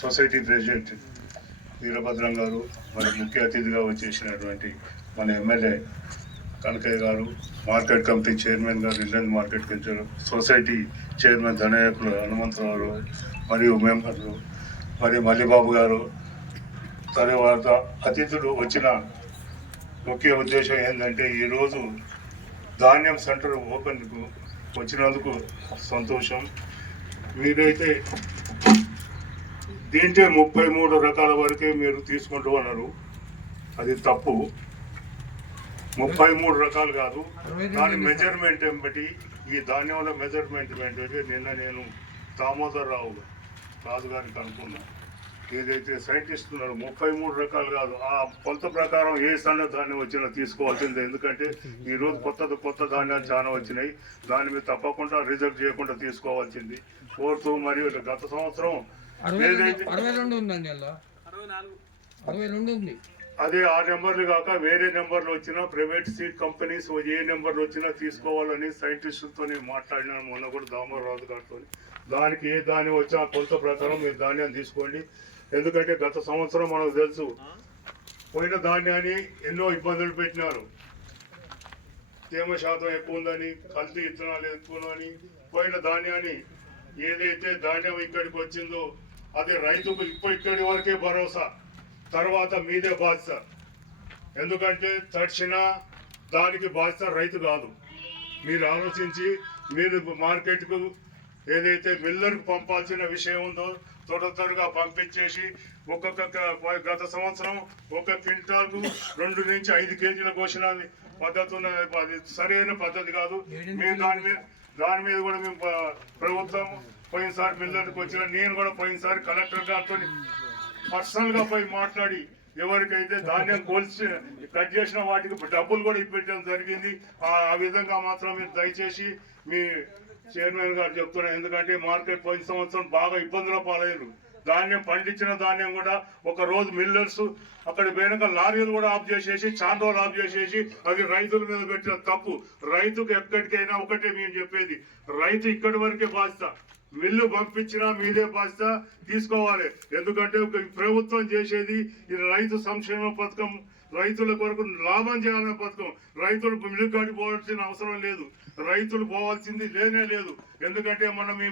Society president Veerabhadram గారు మరి ముఖ్య అతిథిగా వచ్చేసినటువంటి మన ఎమ్మెల్యే కనకయ్య గారు మార్కెట్ కమిటీ చైర్మన్ గారు Indian market committee society chairman ధనయకులు Hanumantharao గారు, మరియు మెంబర్లు మరియు మల్లిబాబు గారు. తర్వాత అతిథులు వచ్చిన ముఖ్య ఉద్దేశం ఏంటంటే ఈరోజు ధాన్యం సెంటర్ ఓపెన్కు వచ్చినందుకు సంతోషం. మీరైతే దీంట్లో ముప్పై మూడు రకాల వరకే మీరు తీసుకుంటూ ఉన్నారు. అది తప్పు. ముప్పై మూడు రకాలు కాదు. దాని మెజర్మెంట్ బట్టి ఈ ధాన్యంలో మెజర్మెంట్ ఏంటంటే నిన్న నేను దామోదర్ రావు రాజు గారికి అనుకున్నా. ఏదైతే సైంటిస్ట్ ఉన్నారు ముప్పై మూడు రకాలు కాదు. ఆ కొలత ప్రకారం ఏ సన్న ధాన్యం వచ్చినా తీసుకోవాల్సిందే. ఎందుకంటే ఈ రోజు కొత్త కొత్త ధాన్యాలు చాలా వచ్చినాయి. దాని మీద తప్పకుండా రిజెక్ట్ చేయకుండా తీసుకోవాల్సింది. కోరుతూ మరియు గత సంవత్సరం అరవై రెండు అరవై రెండు ఉందండి అలా అరవై రెండు ఉంది. అదే ఆ నెంబర్లు కాక వేరే నెంబర్లు వచ్చినా ప్రైవేట్ సీట్ కంపెనీస్ ఏ నెంబర్లు వచ్చినా తీసుకోవాలని సైంటిస్టులతో మాట్లాడినాను. మొన్న కూడా దామోదరరాజు గారితో. దానికి ఏ ధాన్యం వచ్చినా ఆ కొలత ప్రకారం మీరు ధాన్యాన్ని తీసుకోండి. ఎందుకంటే గత సంవత్సరం మనకు తెలుసు పోయిన ధాన్యాన్ని ఎన్నో ఇబ్బందులు పెట్టినారు. తేమ శాతం ఎక్కువ ఉందని కల్తీ విత్తనాలు ఎక్కువ ఉందని పోయిన ధాన్యాన్ని ఏదైతే ధాన్యం ఇక్కడికి వచ్చిందో అది రైతుకు ఇప్పుడు ఇక్కడి వరకే భరోసా. తర్వాత మీదే బాధ్యత. ఎందుకంటే తడిచిన దానికి బాధ్యత రైతు కాదు. మీరు ఆలోచించి మీరు మార్కెట్కు ఏదైతే మిల్లర్కు పంపాల్సిన విషయం ఉందో త్వర త్వరగా పంపించేసి ఒక్కొక్క గత సంవత్సరం ఒక క్వింటాల్కు రెండు నుంచి ఐదు కేజీల కోసిన పద్ధతి ఉన్నది అది సరైన పద్ధతి కాదు. మేము దాని మీద దాని మీద కూడా మేము ప్రభుత్వం పోయినసారి మిల్లర్కి వచ్చిన నేను కూడా పోయినసారి కలెక్టర్ గారితో పర్సనల్గా పోయి మాట్లాడి ఎవరికైతే ధాన్యం కోల్చి కట్ చేసిన వాటికి డబ్బులు కూడా ఇప్పించడం జరిగింది. ఆ విధంగా మాత్రం మీరు దయచేసి మీ చైర్మన్ గారు చెప్తున్నారు. ఎందుకంటే మార్కెట్ పోయిన సంవత్సరం బాగా ఇబ్బందుల పాలయ్యారు. ధాన్యం పండించిన ధాన్యం కూడా ఒక రోజు మిల్లర్స్ అక్కడ పోయినాక లారీలు కూడా ఆఫ్ చేసేసి చాండోలు ఆఫ్ చేసేసి అది రైతుల మీద పెట్టిన తప్పు. రైతుకు ఎక్కడికైనా ఒకటే మేము చెప్పేది. రైతు ఇక్కడి వరకే బాధ్యత. మిల్లు పంపించినా మీదే బాధ్యత తీసుకోవాలి. ఎందుకంటే ఒక ప్రభుత్వం చేసేది ఇది రైతు సంక్షేమ పథకం రైతుల కొరకు లాభం చేయాలనే పథకం. రైతులు మిల్లు కాడి పోవాల్సిన అవసరం లేదు. రైతులు పోవాల్సింది లేనే లేదు. ఎందుకంటే మనం ఈ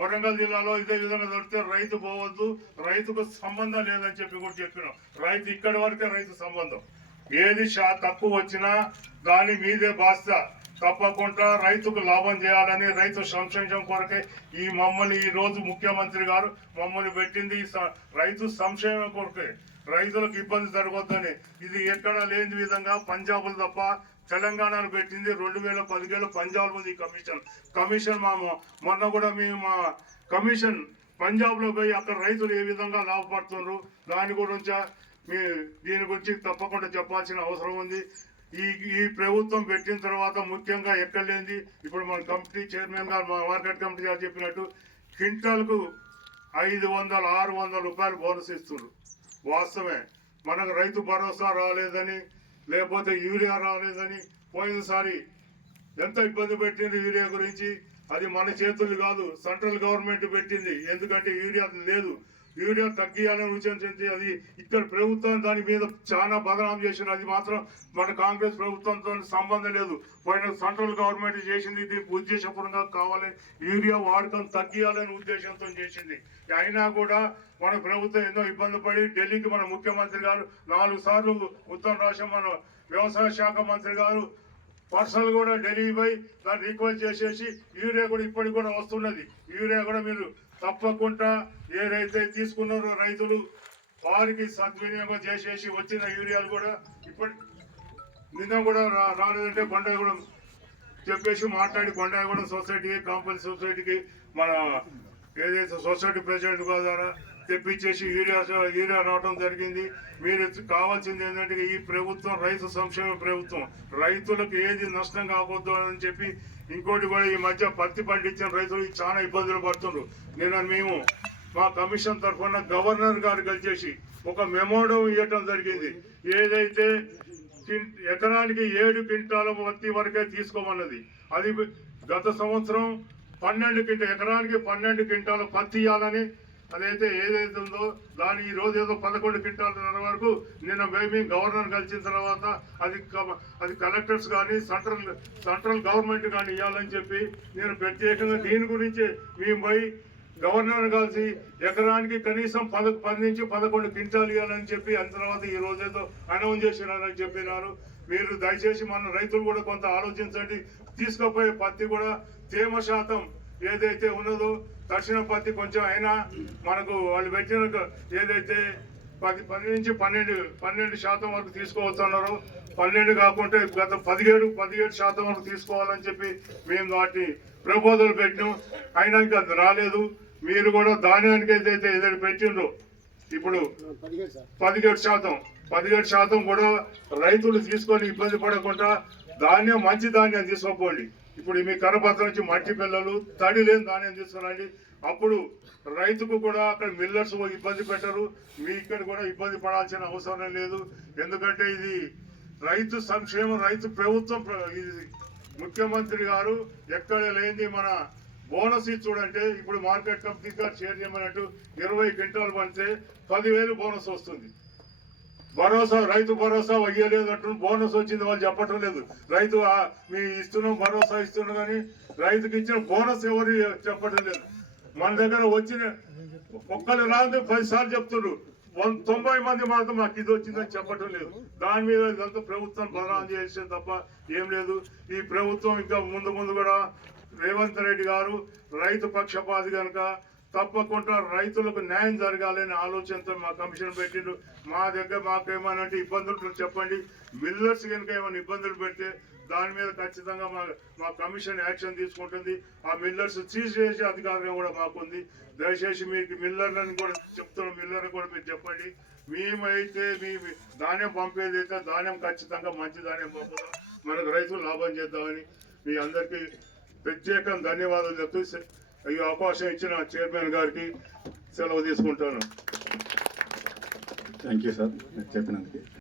వరంగల్ జిల్లాలో ఇదే విధంగా దొరికితే రైతు పోవద్దు రైతుకు సంబంధం లేదని చెప్పి కూడా చెప్పినాం. రైతు ఇక్కడి వరకే రైతు సంబంధం. ఏది షా తక్కువ వచ్చినా దాని మీదే బాధ్యత. తప్పకుండా రైతుకు లాభం చేయాలని రైతు సంక్షేమం కొరకే ఈ మమ్మల్ని ఈ రోజు ముఖ్యమంత్రి గారు మమ్మల్ని పెట్టింది ఈ రైతు సంక్షేమం కొరకే. రైతులకు ఇబ్బంది జరగొద్దని. ఇది ఎక్కడా లేని విధంగా పంజాబులు తప్ప తెలంగాణను పెట్టింది రెండు వేల పదిహేడు పంజాబ్ ఉంది ఈ కమిషన్. కమిషన్ మా మొన్న కూడా మేము మా కమిషన్ పంజాబ్లో పోయి అక్కడ రైతులు ఏ విధంగా లాభపడుతున్నారు దాని గురించి మీ దీని గురించి తప్పకుండా చెప్పాల్సిన అవసరం ఉంది. ఈ ఈ ప్రభుత్వం పెట్టిన తర్వాత ముఖ్యంగా ఎక్కడ లేనిది ఇప్పుడు మన కంపెనీ చైర్మన్ గారు మా మార్కెట్ కమిటీ గారు చెప్పినట్టు క్వింటాల్కు ఐదు వందల ఆరు వందల రూపాయలు బోనస్ ఇస్తున్నారు వాస్తవమే. మనకు రైతు భరోసా రాలేదని లేకపోతే యూరియా రాలేదని పోయినసారి ఎంత ఇబ్బంది పెట్టింది యూరియా గురించి? అది మన చేతులు కాదు సెంట్రల్ గవర్నమెంట్ పెట్టింది. ఎందుకంటే యూరియా లేదు. యూరియా తగ్గియాలని ఉద్దేశించి అది ఇక్కడ ప్రభుత్వం దాని మీద చాలా బదనాం చేసింది. అది మాత్రం మన కాంగ్రెస్ ప్రభుత్వంతో సంబంధం లేదు. పోయిన సెంట్రల్ గవర్నమెంట్ చేసింది ఇది ఉద్దేశపూర్వంగా కావాలని యూరియా వాడకం తగ్గియాలని ఉద్దేశంతో చేసింది. అయినా కూడా మన ప్రభుత్వం ఎన్నో ఇబ్బంది పడి ఢిల్లీకి మన ముఖ్యమంత్రి గారు నాలుగు సార్లు ఉత్తరం రాష్ట్రం మన వ్యవసాయ శాఖ మంత్రి గారు పర్సనల్ కూడా ఢిల్లీ పోయి దాన్ని రిక్వెస్ట్ చేసేసి యూరియా కూడా ఇప్పటికి కూడా వస్తున్నది. యూరియా కూడా మీరు తప్పకుండా ఏదైతే తీసుకున్నారో రైతులు వారికి సద్వినియోగం చేసేసి వచ్చిన యూరియాలు కూడా ఇప్పటి నిన్న కూడా రా- రాలేదంటే కొండగూడెం చెప్పేసి మాట్లాడి కొండగూడెం సొసైటీకి కాంపల్స్ సొసైటీకి మన ఏదైతే సొసైటీ ప్రెసిడెంట్ ద్వారా తెప్పించేసి యూరియా యూరియా రావడం జరిగింది. మీరు కావాల్సింది ఏంటంటే ఈ ప్రభుత్వం రైతు సంక్షేమ ప్రభుత్వం. రైతులకు ఏది నష్టం కాకూడదు అని చెప్పి ఇంకోటి కూడా ఈ మధ్య పత్తి పండించిన రైతులు చాలా ఇబ్బందులు పడుతున్నారు నిన్న మేము మా కమిషన్ తరఫున గవర్నర్ గారు కలిసేసి ఒక మెమోడం ఇవ్వటం జరిగింది. ఏదైతే ఎకరానికి ఏడు క్వింటాల పత్తి వరకే తీసుకోమన్నది. అది గత సంవత్సరం పన్నెండు క్వింట ఎకరానికి పన్నెండు క్వింటాల పత్తి ఇవ్వాలని అదైతే ఏదైతే ఉందో దాని ఈ రోజు ఏదో పదకొండు క్వింటాల వరకు నిన్న మేము గవర్నర్ కలిసిన తర్వాత అది అది కలెక్టర్స్ కానీ సెంట్రల్ సెంట్రల్ గవర్నమెంట్ కానీ ఇవ్వాలని చెప్పి నేను ప్రత్యేకంగా దీని గురించి మేము పోయి గవర్నర్ కలిసి ఎకరానికి కనీసం పద పది నుంచి పదకొండు క్వింటాలు ఇవ్వాలని చెప్పి అంత తర్వాత ఈ రోజేదో అనౌన్స్ చేసినారని చెప్పినారు. మీరు దయచేసి మన రైతులు కూడా కొంత ఆలోచించండి. తీసుకుపోయే పత్తి కూడా తేమ శాతం ఏదైతే ఉన్నదో దక్షిణ పత్తి కొంచెం అయినా మనకు వాళ్ళు పెట్టిన ఏదైతే పది పది నుంచి పన్నెండు పన్నెండు శాతం వరకు తీసుకోవస్తున్నారు పన్నెండు కాకుంటే గత పదిహేడు పదిహేడు శాతం వరకు తీసుకోవాలని చెప్పి మేము వాటి ప్రపోజల్ పెట్టినాం. అయినా ఇంకా అది రాలేదు. మీరు కూడా ధాన్యానికి ఏదైతే ఏదైతే పెట్టిండ్రో ఇప్పుడు పదిహేడు శాతం పదిహేడు శాతం కూడా రైతులు తీసుకొని ఇబ్బంది పడకుండా ధాన్యం మంచి ధాన్యం తీసుకోపోండి. ఇప్పుడు మీ కరపత్ర నుంచి మట్టి పిల్లలు తడి లేని ధాన్యం తీసుకురండి. అప్పుడు రైతుకు కూడా అక్కడ మిల్లర్స్ ఇబ్బంది పెట్టరు. మీ ఇక్కడ కూడా ఇబ్బంది పడాల్సిన అవసరం లేదు. ఎందుకంటే ఇది రైతు సంక్షేమం రైతు ప్రభుత్వం ప్ర- ఇది ముఖ్యమంత్రి గారు ఎక్కడ లేని మన బోనస్ ఇచ్చి చూడంటే ఇప్పుడు మార్కెట్ కంపెనీ గారు షేర్ చేయమన్నట్టు ఇరవై క్వింటాలు పడితే పదివేలు బోనస్ వస్తుంది. భరోసా రైతు భరోసా వయ్యలేదు అంటూ బోనస్ వచ్చింది వాళ్ళు చెప్పటం లేదు. రైతు మీ ఇస్తున్నాం భరోసా ఇస్తున్నాం కానీ రైతుకి ఇచ్చిన బోనస్ ఎవరు చెప్పటం లేదు. మన దగ్గర వచ్చిన ఒక్కరు రాదు పదిసార్లు చెప్తున్నారు. వన్- తొంభై మంది మాత్రం మాకు ఇది వచ్చిందని చెప్పటం లేదు. దాని మీద ఇదంతా ప్రభుత్వం బదనాం చేసే తప్ప ఏం లేదు. ఈ ప్రభుత్వం ఇంకా ముందు ముందు కూడా రేవంత్ రెడ్డి గారు రైతు పక్షపాతి కనుక తప్పకుండా రైతులకు న్యాయం జరగాలనే ఆలోచనతో మా కమిషన్ పెట్టిండు. మా దగ్గర మాకు ఏమైనా అంటే ఇబ్బందులు చెప్పండి. మిల్లర్స్ కనుక ఏమైనా ఇబ్బందులు పెడితే దాని మీద ఖచ్చితంగా మా మా కమిషన్ యాక్షన్ తీసుకుంటుంది. ఆ మిల్లర్స్ తీసేసే అధికారం కూడా మాకుంది. దయచేసి మీకు మిల్లర్లను కూడా చెప్తున్నాం. మిల్లర్ కూడా మీరు చెప్పండి. మేమైతే మీ ధాన్యం పంపేది అయితే ధాన్యం ఖచ్చితంగా మంచి ధాన్యం పంపుదాం మనకు రైతులు లాభం చేద్దామని మీ అందరికీ ప్రత్యేకంగా ధన్యవాదాలు చెప్తూ ఈ అవకాశం ఇచ్చిన చైర్మన్ గారికి సెలవు తీసుకుంటాను. థ్యాంక్ యూ సార్ చెప్పినందుకు.